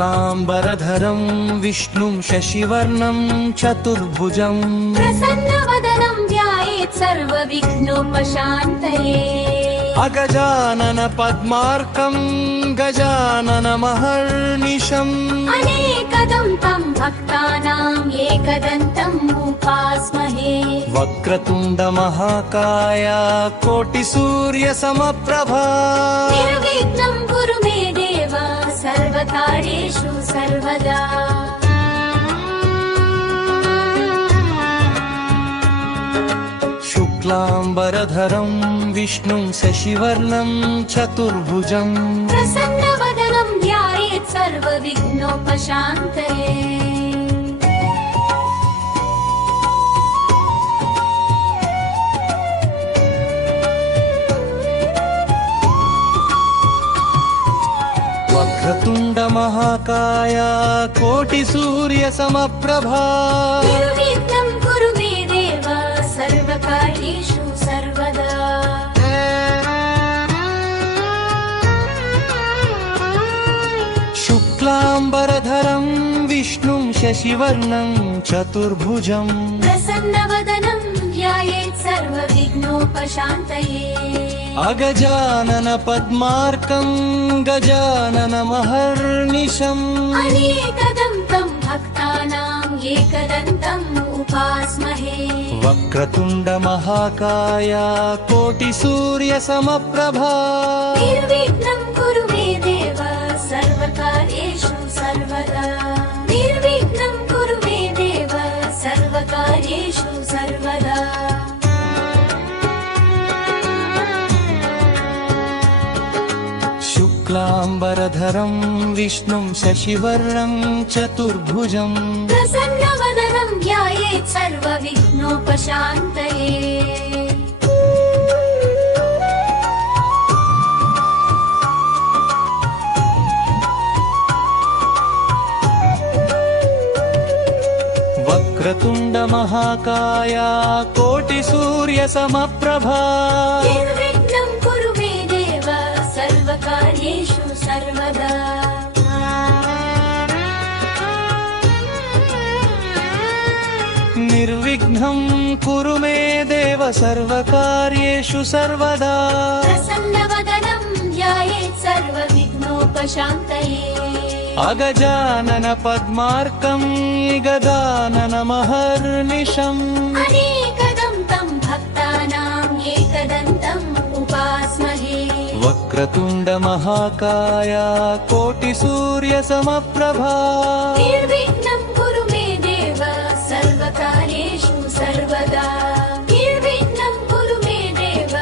शुक्लाम्बरधरं विष्णुं शशिवर्णं चतुर्भुजं प्रसन्नवदनं ध्यायेत् सर्वविघ्नोपशान्तये अगजानन पद्मार्कं गजाननमहर्निशम् अनेकदं तं भक्तानां एकदन्तम् उपास्महे वक्रतुण्ड महाकाय कोटिसूर्यसमप्रभा निर्विघ्नं कुरु मे देव सर्वकार्येषु सर्वदा शुक्लाम्बरधरं विष्णुं शशिवर्णं चतुर्भुजं प्रसन्नवदनं ध्यायेत् सर्वविघ्नोपशान्तये वक्रतुण्ड महाकाय कोटिसूर्यसमप्रभा निर्विघ्नं कुरु मे देव सर्वकार्येषु सर्वदा शुक्लाम्बरधरं विष्णुं शशिवर्णं चतुर्भुजं प्रसन्नवदनं ध्यायेत् सर्वविघ्नोपशान्तये अगजानन पद्मार्कं गजाननमहर्निशम् अनेकदं तं भक्तानां एकदन्तम् उपास्महे वक्रतुण्ड महाकाय कोटिसूर्यसमप्रभा निर्विघ्नं कुरु मे देव सर्वकार्येषु सर्वदा निर्विघ्नं कुरु मे देव सर्वकार्येषु सर्वदा शुक्लाम्बरधरं विष्णुं शशिवर्णं चतुर्भुजं प्रसन्नवदनं ध्यायेत् सर्वविघ्नोपशान्तये वक्रतुण्ड महाकाय कोटिसूर्यसमप्रभा निर्विघ्नं कुरु मे देव सर्वकार्येषु सर्वदा निर्विघ्नं कुरु मे देव सर्वकार्येषु सर्वदा प्रसन्नवदनं ध्यायेत् सर्वविघ्नोपशान्तये अगजानन पद्मार्कं गदाननमहर्निशम् अनेकदं तं भक्तानां एकदन्तम् उपास्महे वक्रतुण्ड महाकाय कोटिसूर्यसमप्रभा निर्विघ्नं कुरु मे देव सर्वकार्येषु सर्वदा निर्विघ्नं कुरु मे देव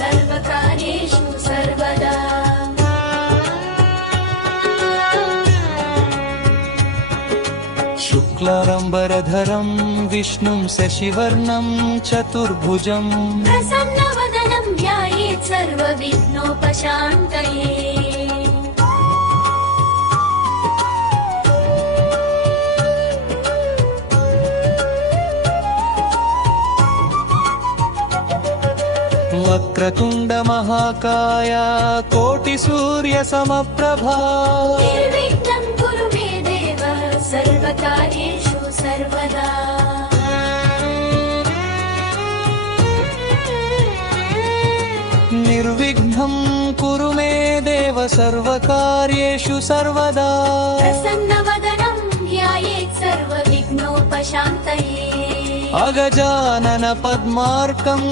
सर्वकार्येषु सर्वदा शुक्लाम्बरधरं विष्णुं शशिवर्णं चतुर्भुजं प्रसन्नवदनं ध्यायेत् सर्वविघ्नोपशान्तये वक्रतुण्ड महाकाय कोटिसूर्यसमप्रभा निर्विघ्नं कुरु मे देव सर्वकार्येषु सर्वदा निर्विघ्नं कुरु मे देव सर्वकार्येषु सर्वदा प्रसन्नवदनं ध्यायेत् सर्वविघ्नोपशान्तये अगजानन पद्मार्कं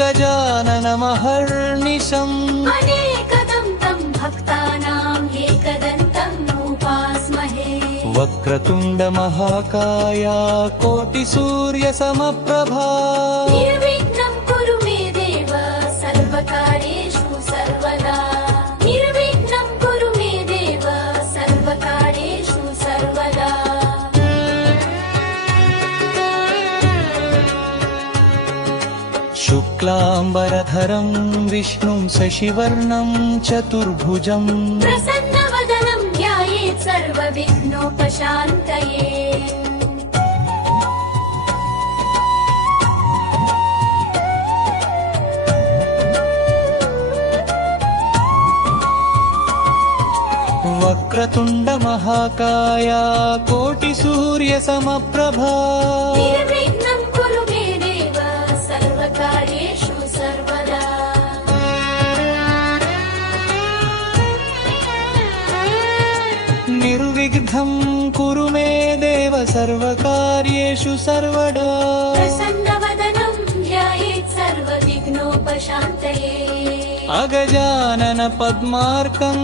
गजाननमहर्निशम् अनेकदं तं भक्तानां एकदन्तम् उपास्महे वक्रतुण्ड महाकाय कोटिसूर्यसमप्रभा निर्विघ्नं कुरु मे देव सर्वकार्येषु सर्वदा निर्विघ्नं कुरु मे देव सर्वकार्येषु सर्वदा शुक्लाम्बरधरं विष्णुं शशिवर्णं चतुर्भुजं प्रसन्नवदनं ध्यायेत् सर्वविघ्नोपशान्तये वक्रतुण्ड महाकाया कोटिसूर्यसमप्रभा निर्विघ्नं कुरु मे देव सर्वकार्येषु सर्वदा निर्विघ्नं कुरु मे देव सर्वकार्येषु सर्वदा प्रसन्नवदनं ध्यायेत् सर्वविघ्नोपशान्तये अगजानन पद्मार्कं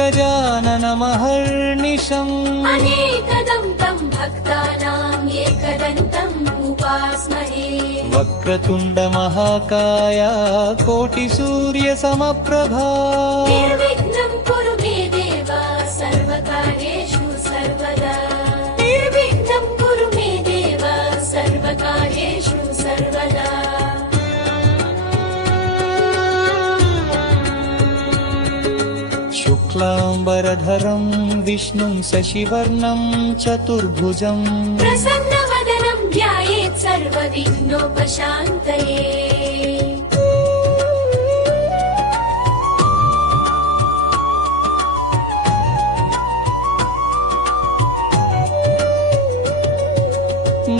गजाननमहर्निशम् अनेकदं तं भक्तानां एकदन्तम् उपास्महे वक्रतुण्ड महाकाया कोटिसूर्यसमप्रभा निर्विघ्नं कुरु मे देव सर्वकार्येषु सर्वदा निर्विघ्नं कुरु मे देव सर्वकार्येषु सर्वदा शुक्लाम्बरधरं विष्णुं शशिवर्णं चतुर्भुजम् प्रसन्नवदनं ध्यायेत् सर्वविघ्नोपशान्तये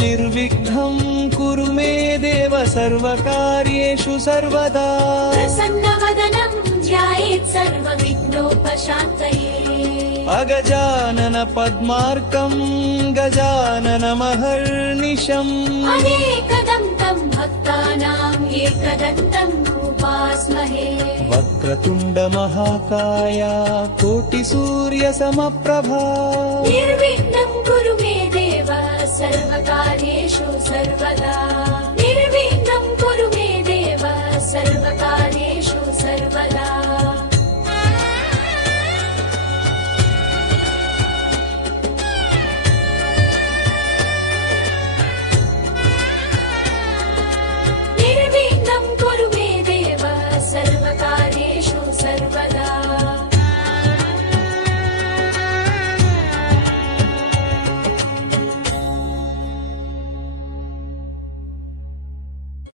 निर्विघ्नं कुरु मे देव सर्वकार्येषु सर्वदा प्रसन्नवदनं ध्यायेत् सर्वविघ्नोपशान्तये अगजानन पद्मार्कं गजाननमहर्निशम् अनेकदं तं भक्तानां एकदन्तम् उपास्महे वक्रतुण्ड महाकाया कोटिसूर्यसमप्रभा निर्विघ्नं कुरु मे देव सर्वकार्येषु सर्वदा